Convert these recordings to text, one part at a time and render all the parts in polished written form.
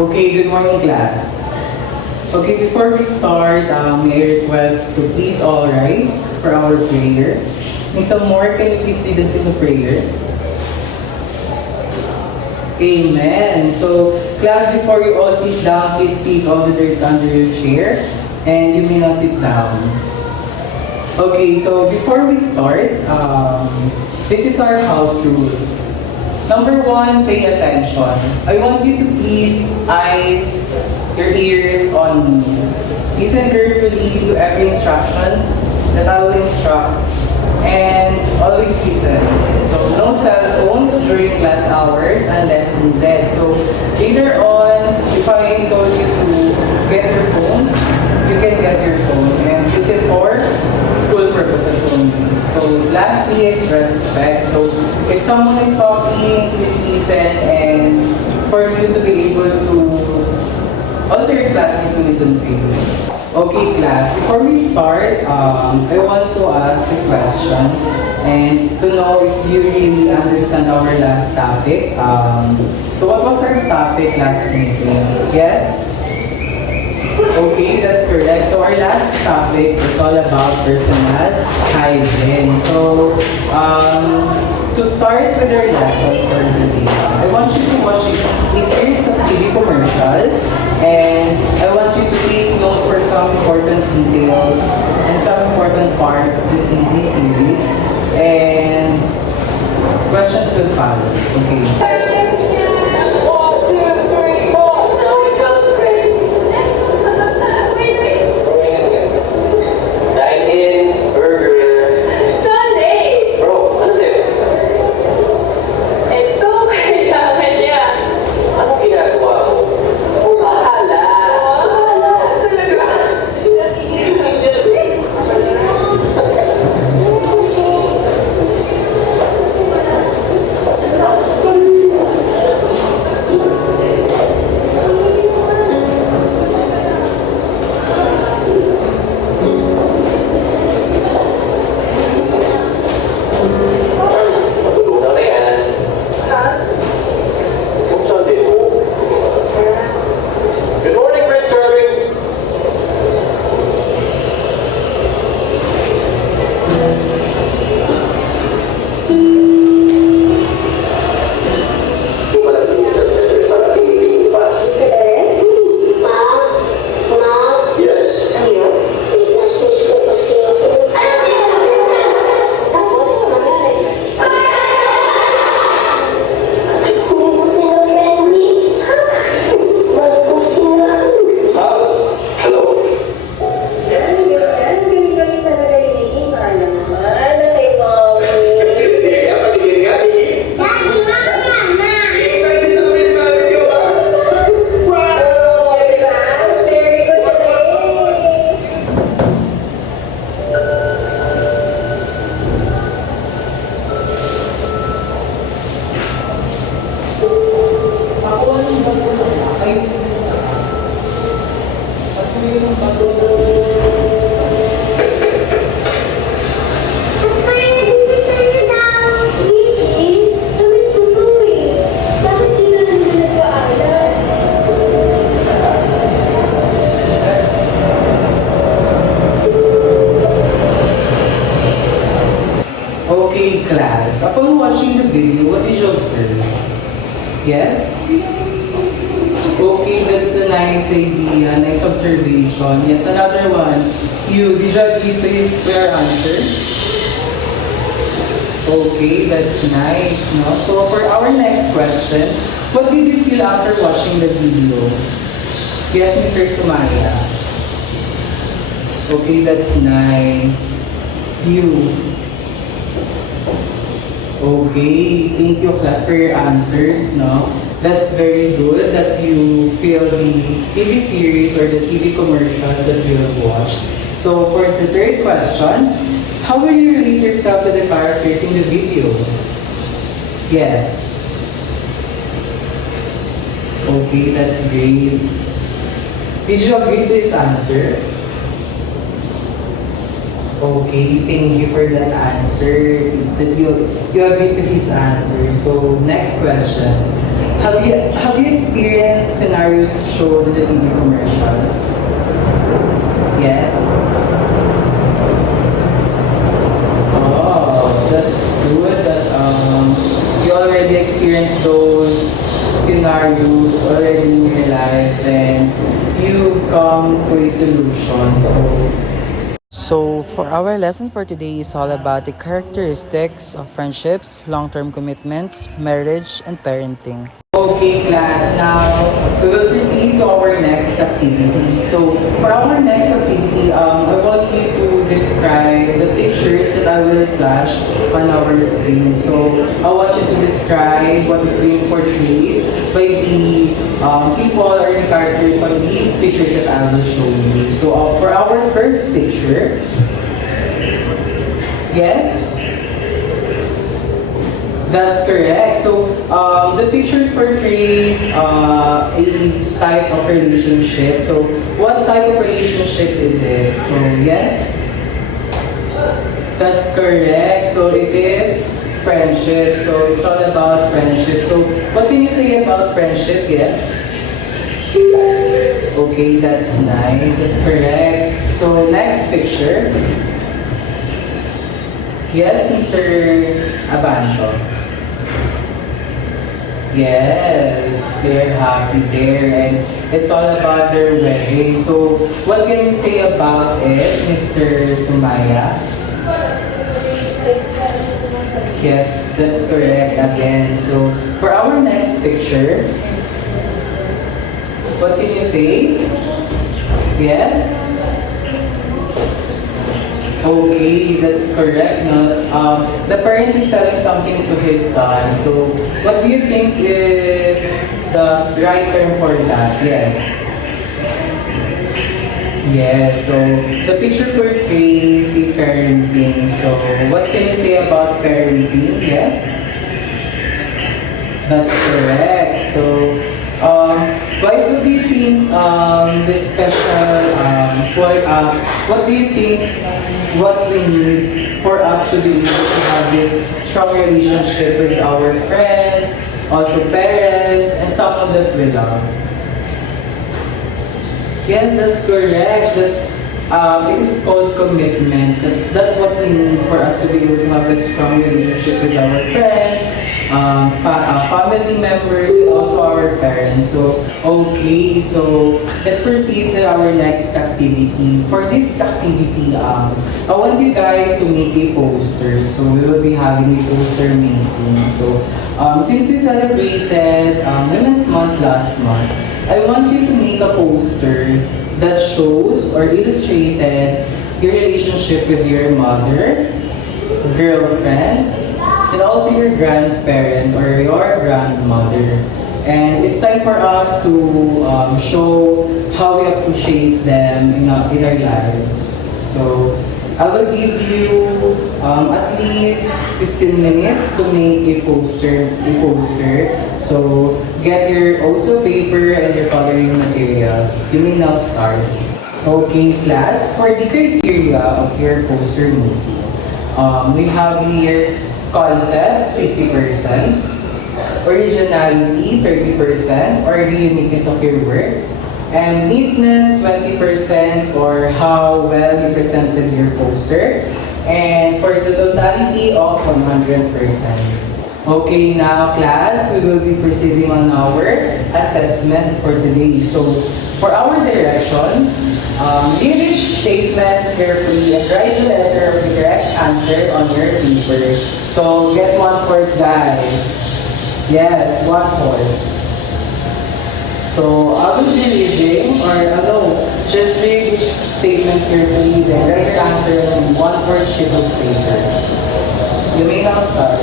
Okay, good morning class. Okay, before we start, may I request to please all rise for our prayer. Miss Amor, can you please lead us in the prayer? Amen. So, class, before you all sit down, please take all the dirt under your chair and you may now sit down. Okay, so before we start, this is our house rules. Number one, pay attention. I want you to please eyes your ears on me. Listen carefully to every instructions that I will instruct and always listen. So no cell phones during class hours unless needed. So later on, if I told you to get your phones, you can get your phone and use it for school purposes only. So lastly is respect. So if someone is talking, please listen and for you to be able to also your classmates will listen to you. Okay class, before we start, I want to ask a question and to know if you really understand our last topic. So what was our topic last meeting? Yes? Okay, that's correct. So our last topic is all about personal hygiene. So to start with our lesson for today, I want you to watch a series of TV commercial and I want you to take note for some important details and some important part of the TV series and questions will follow. Okay. Okay, class. Upon watching the video, what did you observe? Yes? Okay, that's a nice idea, nice observation. Yes, another one. You, did you agree to your answer? Okay, that's nice, no? So for our next question, what did you feel after watching the video? Yes, Mr. Sumaya. Okay, that's nice. You. Okay, thank you class for your answers, no? That's very good that you feel the TV series or the TV commercials that you have watched. So for the third question, how will you relate yourself to the characters in the video? Yes. Okay, that's great. Did you agree to his answer? Okay, thank you for that answer. That you agree to his answer. So next question. Have you experienced scenarios shown in the TV commercials? Yes. Oh, that's good that you already experienced those scenarios already in your life and you come to a solution. So for our lesson for today is all about the characteristics of friendships, long-term commitments, marriage, and parenting. Okay, class. Now, we will proceed to our next activity. So, for our next activity, I want you to describe the pictures that I will flash on our screen. So, I want you to describe what is being portrayed by the people or the characters on the pictures that I will show you. So, for our first picture, yes? That's correct. So, the pictures portray a type of relationship. So, what type of relationship is it? So, yes? That's correct. So, it is friendship. So, it's all about friendship. So, what can you say about friendship? Yes? Okay, that's nice. That's correct. So, next picture. Yes, Mr. Abanto. Yes, they're happy there and it's all about their wedding. So, what can you say about it, Mr. Sumaya? Yes, that's correct again. So, for our next picture, what can you say? Yes? Okay, that's correct. No? The parents is telling something to his son. So, what do you think is the right term for that? Yes. Yes, so the picture portrays a parenting. So, what can you say about parenting? Yes? That's correct. So, guys, what do you think this special, what do you think what we need for us to be able to have this strong relationship with our friends, also parents, and someone that we love? Yes, that's correct. It is called commitment. That's what we need for us to be able to have a strong relationship with our friends, family members, and also our parents. So, okay, so let's proceed to our next activity. For this activity, I want you guys to make a poster. So, we will be having a poster making. So, since we celebrated Women's Month last month, I want you to make a poster that shows or illustrated your relationship with your mother, girlfriends, and also your grandparent or your grandmother. And it's time for us to show how we appreciate them in our lives. So I will give you at least 15 minutes to make a poster. So get your also paper and your coloring materials. You may now start. Okay, class. For the criteria of your poster making, we have here concept 50%, originality 30%, or the uniqueness of your work, and neatness 20%, or how well you presented your poster, and for the totality of 100%. Okay, now class, we will be proceeding on our assessment for today. So, for our directions, read each statement carefully and write the letter of the correct answer on your paper. So, get 1/4, guys. Yes, 1/4. So, I will be reading, or just read each statement carefully, then write your answer on 1/4 sheet of paper. You may now start.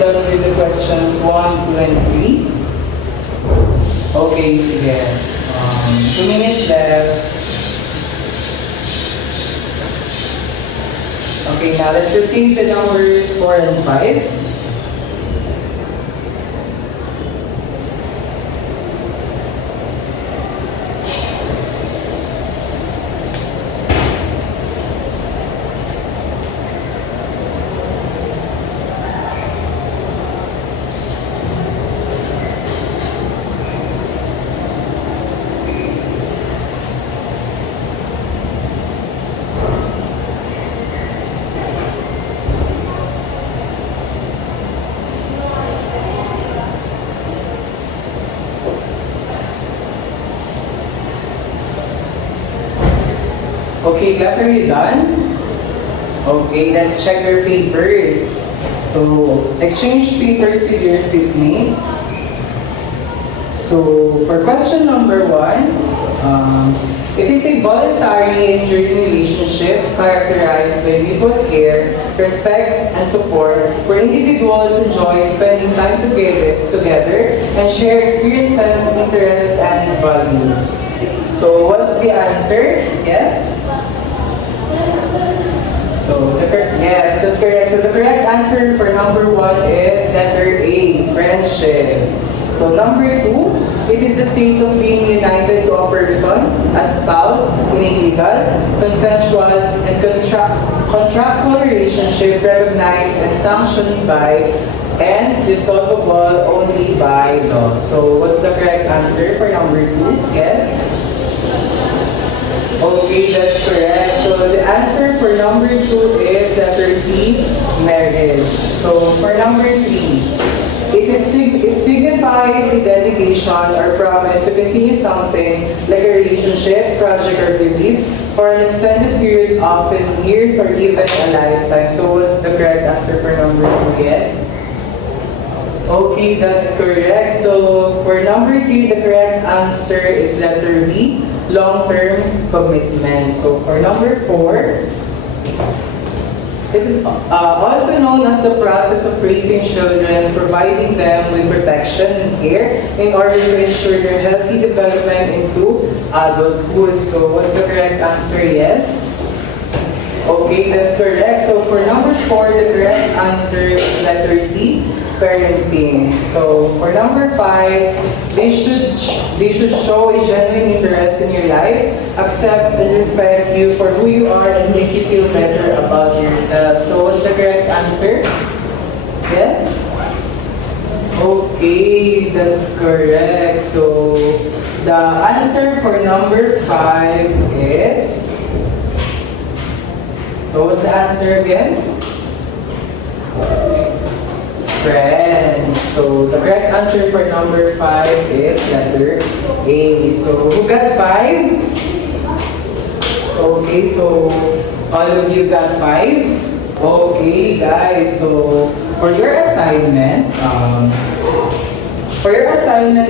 already done with the questions 1, 2, and 3? Okay, sige. 2 minutes left. Okay, now let's proceed to numbers 4 and 5. Okay, class, are you done? Okay, let's check your papers. So, exchange papers with your seatmates. So, for question number 1, it is a voluntary and enduring relationship characterized by mutual care, respect, and support, where individuals enjoy spending time together and share experiences, interests, and values. So, what's the answer? Yes? So, yes, that's correct. So, the correct answer for number 1 is letter A, friendship. So, number 2, it is the state of being united to a person, a spouse, in a legal, consensual, and contractual relationship recognized and sanctioned by and dissolvable only by law. So, what's the correct answer for number 2? Yes? Okay, that's correct. So the answer for number 2 is letter C, marriage. So for number 3, it signifies a dedication or promise to continue something like a relationship, project, or belief for an extended period, often years or even a lifetime. So what's the correct answer for number 2? Yes? Okay, that's correct. So for number 3, the correct answer is letter B, long-term commitment. So for number 4, it is also known as the process of raising children, providing them with protection and care in order to ensure their healthy development into adulthood. So what's the correct answer? Yes? Okay, that's correct. So for number 4, the correct answer is letter C, parenting. So for number 5, they should show a genuine interest in your life, accept and respect you for who you are, and make you feel better about yourself. So what's the correct answer? Yes? Okay, that's correct. So the answer for number 5 is, so what's the answer again? Friends. So the correct answer for number 5 is letter A. So who got 5? Okay, so all of you got 5? Okay, guys. So for your assignment,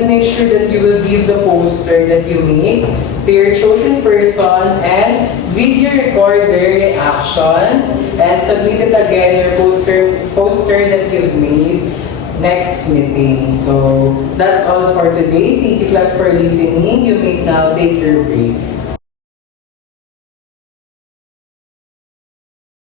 make sure that you will give the poster that you make to your chosen person and video record their reactions and submit it again, your poster that you've made next meeting. So that's all for today. Thank you, class, for listening. You may now take your break.